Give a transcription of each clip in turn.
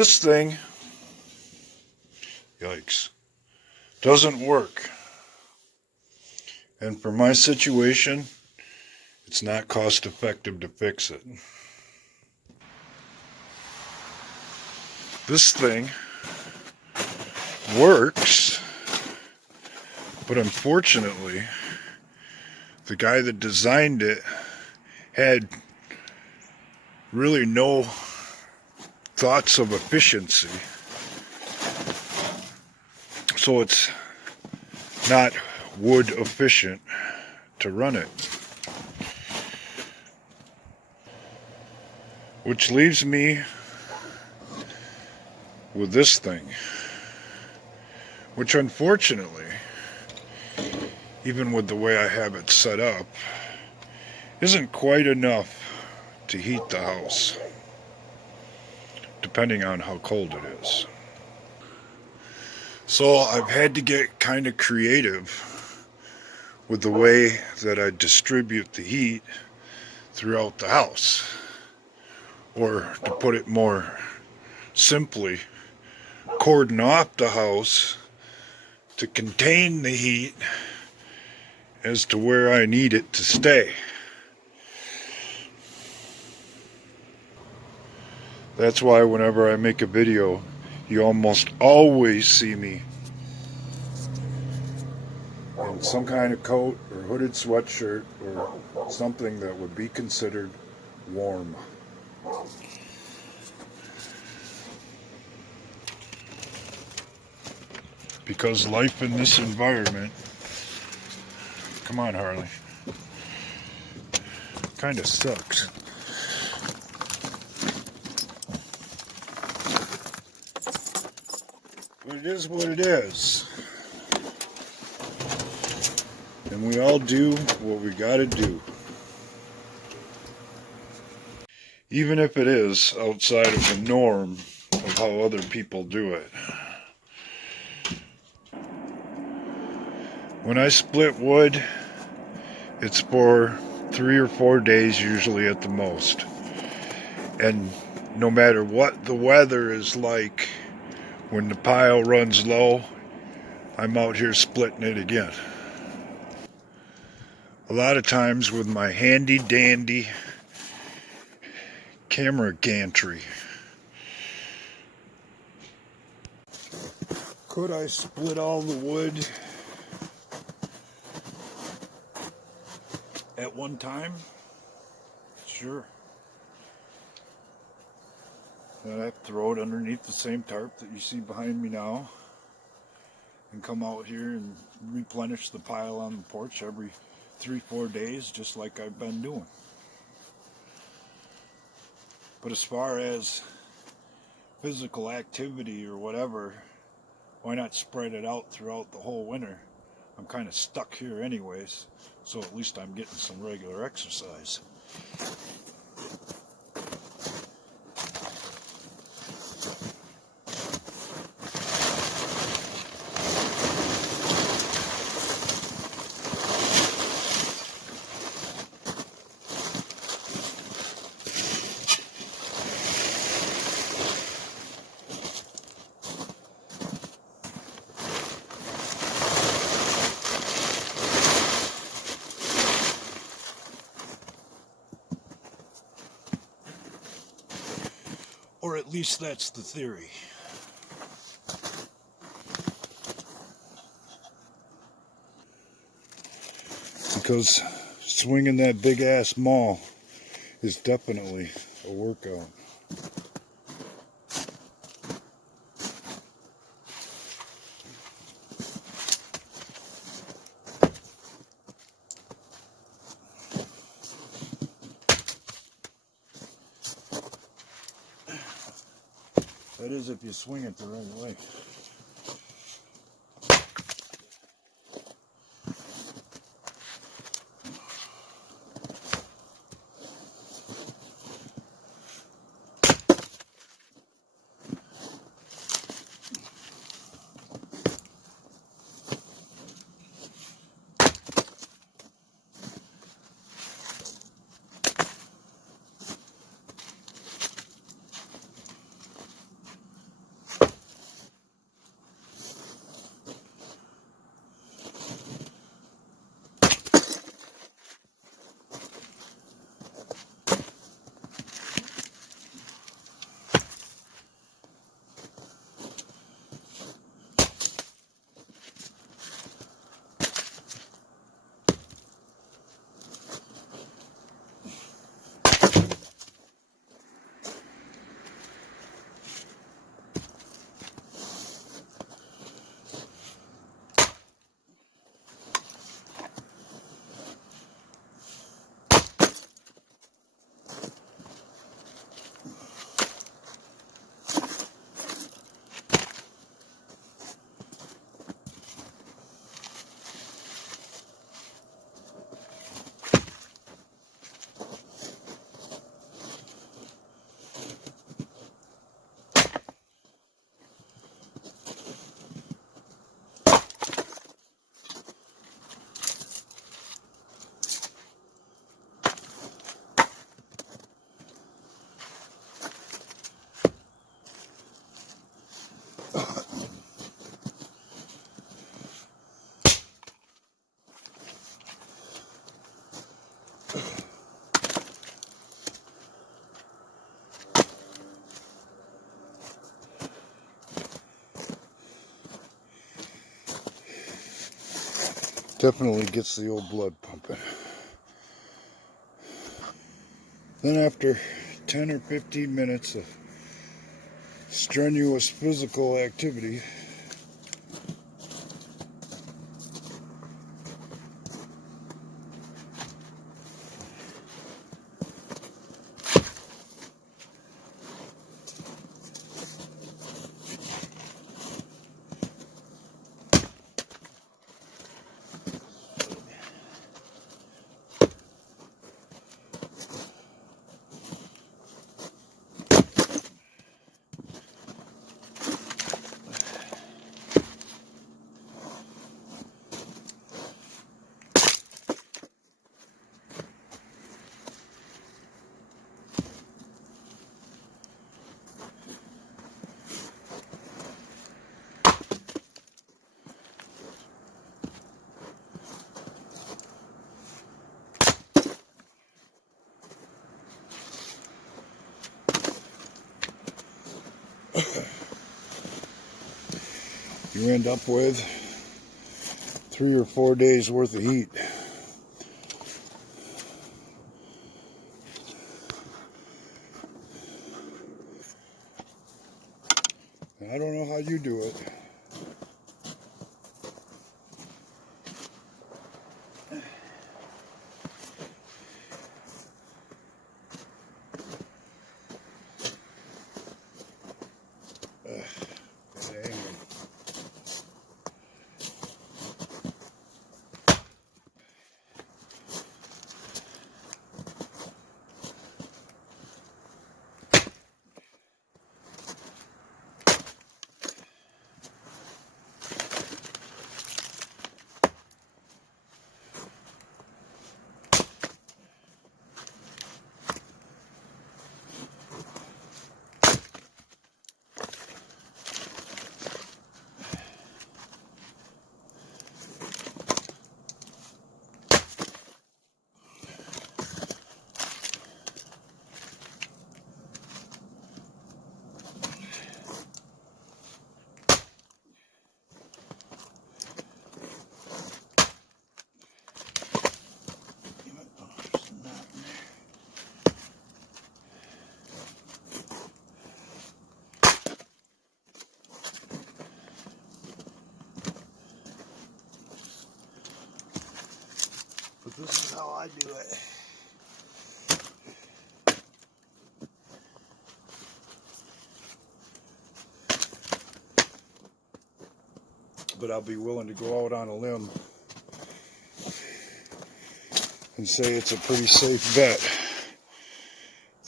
This thing, yikes, doesn't work. And for my situation, it's not cost effective to fix it. This thing works, but unfortunately, the guy that designed it had really no thoughts of efficiency. So it's not wood efficient to run it. Which leaves me with this thing, which unfortunately, even with the way I have it set up, isn't quite enough to heat the house, depending on how cold it is. So I've had to get kind of creative with the way that I distribute the heat throughout the house. Or to put it more simply, cordon off the house to contain the heat as to where I need it to stay. That's why whenever I make a video, you almost always see me in some kind of coat or hooded sweatshirt or something that would be considered warm. Because life in this environment, come on Harley, kind of sucks. But it is what it is. And we all do what we gotta do. Even if it is outside of the norm of how other people do it. When I split wood, it's for 3 or 4 days usually at the most. And no matter what the weather is like, when the pile runs low, I'm out here splitting it again. A lot of times with my handy dandy camera gantry. Could I split all the wood at one time? Sure. Then I have to throw it underneath the same tarp that you see behind me now and come out here and replenish the pile on the porch every 3-4 days, just like I've been doing. But as far as physical activity or whatever, why not spread it out throughout the whole winter? I'm kind of stuck here anyways, so at least I'm getting some regular exercise. Or at least that's the theory. Because swinging that big ass maul is definitely a workout. That is if you swing it the right way. Definitely gets the old blood pumping. Then after 10 or 15 minutes of strenuous physical activity, you end up with 3 or 4 days worth of heat. And I don't know how you do it. Dang. But this is how I do it. But I'll be willing to go out on a limb and say it's a pretty safe bet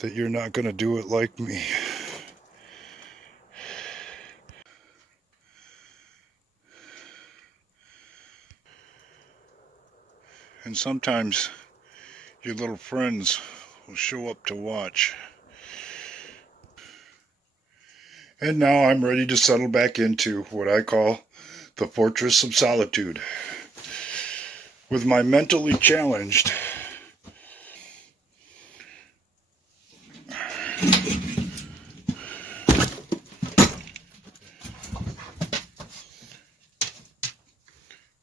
that you're not going to do it like me. And sometimes your little friends will show up to watch. And now I'm ready to settle back into what I call the Fortress of Solitude. With my mentally challenged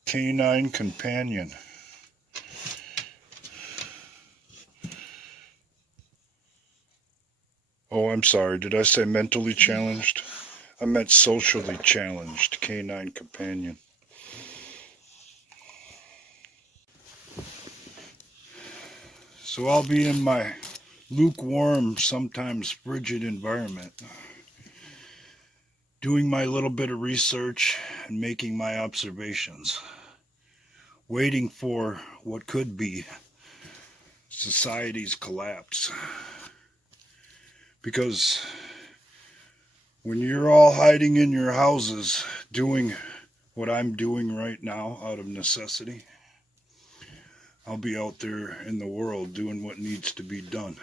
canine companion. Oh, I'm sorry. Did I say mentally challenged? I meant socially challenged canine companion. So I'll be in my lukewarm, sometimes frigid environment, doing my little bit of research and making my observations, waiting for what could be society's collapse. Because when you're all hiding in your houses doing what I'm doing right now out of necessity, I'll be out there in the world doing what needs to be done,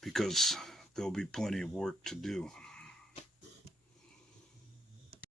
because there'll be plenty of work to do.